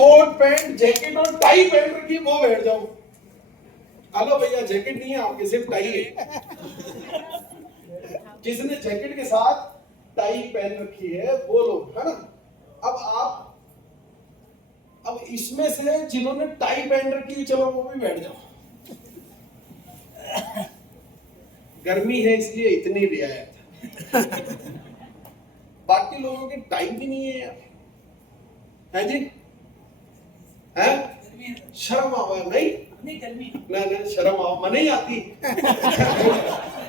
Coat pant jacket और tie पहन रखी वो बैठ जाओ। हेलो भैया, जैकेट नहीं है आपके, सिर्फ टाई है। जिसने जैकेट के साथ टाई पहन रखी है वो लोग, है ना। अब इसमें से जिन्होंने टाई पहन रखी है, चलो वो भी बैठ जाओ। गर्मी है इसलिए इतनी रियायत। बाकी लोगों की टाई भी नहीं है यार, है जी? है शर्म आवा नहीं ना ना, शर्म आवा नहीं आती।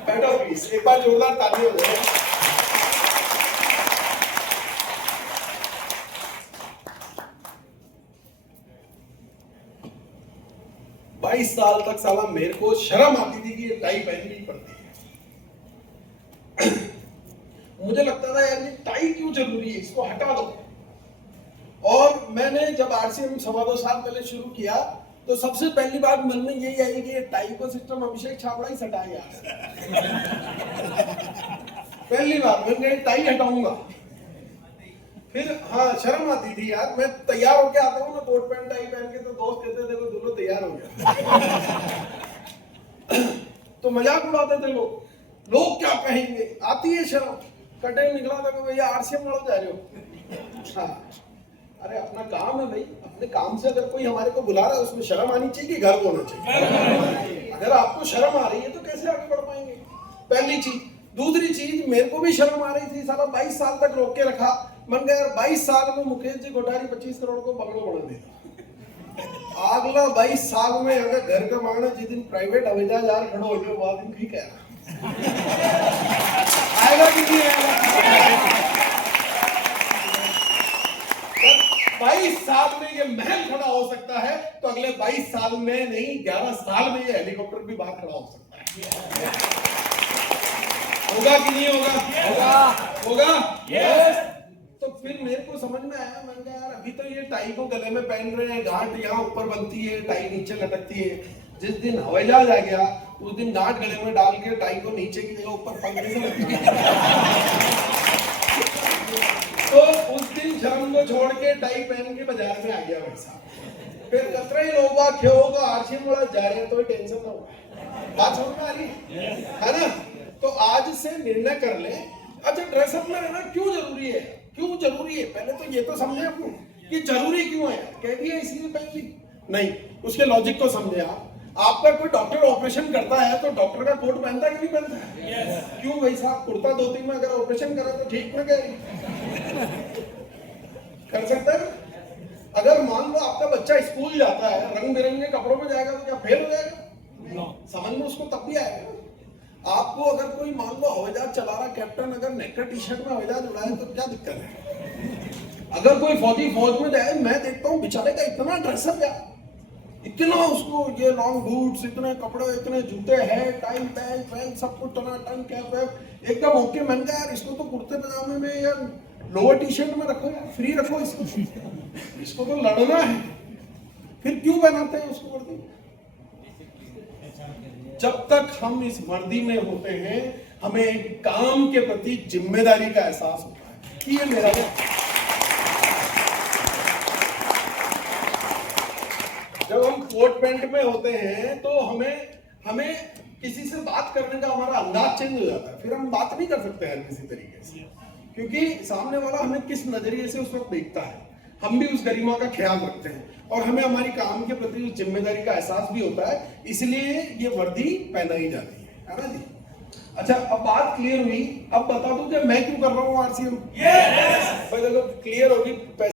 बैठो प्लीज, एक बार जोरदार ताली हो जाए। बाईस साल तक साला मेरे को शर्म आती थी कि ये टाई पहननी पड़ती है। मुझे लगता था यार ये टाई क्यों जरूरी है, इसको हटा दो। और मैंने जब आरसीएम 2.25 साल पहले शुरू किया तो सबसे पहली बात मन में यही आई कि ये टाई को सिस्टम अभिषेक छाबड़ा ही हटाएगा। पहली बार मैंने टाई हटाऊंगा। फिर हाँ शर्म आती थी यार, मैं तैयार होके आता हूँ ना कोट पैंट टाई पहन के, तो दोस्त कहते थे दोनों तैयार हो गया। तो मजाक उड़ाते थे लोग क्या कहेंगे, आती है शर्म। कटे निकला था कि भैया आरसीएम वालों जा रहे हो। हाँ अरे अपना काम है भाई, अपने काम से अगर कोई हमारे को बुला रहा है उसमें शर्म आनी चाहिए कि गर्व होना चाहिए। अगर आपको शर्म आ रही है तो कैसे आगे बढ़ पाएंगे, पहली चीज। दूसरी चीज, मेरे को भी शर्म आ रही थी, साला 22 साल तक रोक के रखा। मन गया यार 22 साल में मुकेश जी कोठारी 25 करोड़ को बंगलो बना देगा। अगला 22 साल में अगर घर का मांगना, जिस दिन प्राइवेट हवाई जहाज यार खड़ा हो गया वो दिन ठीक है। आएगा कि नहीं आएगा? 22 साल में ये महल खड़ा हो सकता है तो अगले 22 साल में नहीं, 11 साल में ये हेलीकॉप्टर भी बाहर खड़ा हो सकता है। होगा कि नहीं होगा? होगा। तो फिर मेरे को समझ में आया, मैंने कहा यार अभी तो ये टाई को गले में पहन रहे हैं, गांठ यहाँ ऊपर बनती है, टाई नीचे लटकती है। जिस दिन हवाई जहाज आ गया उस दिन गांठ गले में डाल के टाई को नीचे की जगह ऊपर पंखे से लटका। तो उस दिन शर्म को छोड़ के टाई पहन के बाजार में आ गया भाई साहब। फिर कतरे ही लोग बात क्यों होगा, आरसीएम वाला जा रहे हैं तो टेंशन ना हो। बात समझ में आ रही है ना? तो आज से निर्णय कर ले। अच्छा ड्रेसअप में रहना क्यों जरूरी है, क्यों जरूरी है? पहले तो ये तो समझे आपको कि जरूरी क्यों है। कह दिया इसलिए पहन ली नहीं, उसके लॉजिक को समझे आप। आपका कोई डॉक्टर ऑपरेशन करता है तो डॉक्टर का कोट पहनता है कि नहीं पहनता है? क्यों भाई साहब, कुर्ता धोती में अगर ऑपरेशन करा तो ठीक ना कर सकता है? अगर मान लो आपका बच्चा स्कूल जाता है रंग बिरंगे कपड़ों में जाएगा तो क्या फेल हो जाएगा? समझ में उसको तब भी आएगा। आपको अगर कोई मान लो हवाई जहाज चला रहा कैप्टन अगर नेकर टी शर्ट में हवाई जहाज उड़ाए तो क्या दिक्कत है? अगर कोई फौजी फौज में जाए, मैं देखता हूँ बेचारे का इतना ड्रेसअप है, इतना उसको ये लॉन्ग बूट्स, इतने कपड़े, इतने जूते हैं, टाई पैंट सब कुछ टनाटन कैप वैप एकदम ओके। मन गया यार इसको तो कुर्ते पजामे में या लोअर टी शर्ट में रखो यार, फ्री रखो इसको तो लड़ना है। फिर क्यों पहनाते हैं उसको वर्दी? जब तक हम इस वर्दी में होते हैं हमें एक काम के प्रति जिम्मेदारी का एहसास होता है कि ये मेरा है। जब हम कोट पैंट में होते हैं तो हमें किसी से बात करने का हमारा अंदाज चेंज हो जाता है। फिर हम बात नहीं कर सकते हैं किसी तरीके से, क्योंकि सामने वाला हमें किस नजरिए से उस वक्त देखता है। हम भी उस गरिमा का ख्याल रखते हैं और हमें हमारी काम के प्रति उस जिम्मेदारी का एहसास भी होता है, इसलिए ये वर्दी पहनाई जाती है ना जी? अच्छा अब बात क्लियर हुई। अब बता दूं कि मैं क्यों कर रहा हूँ आरसीएम? भाई देखो क्लियर होगी।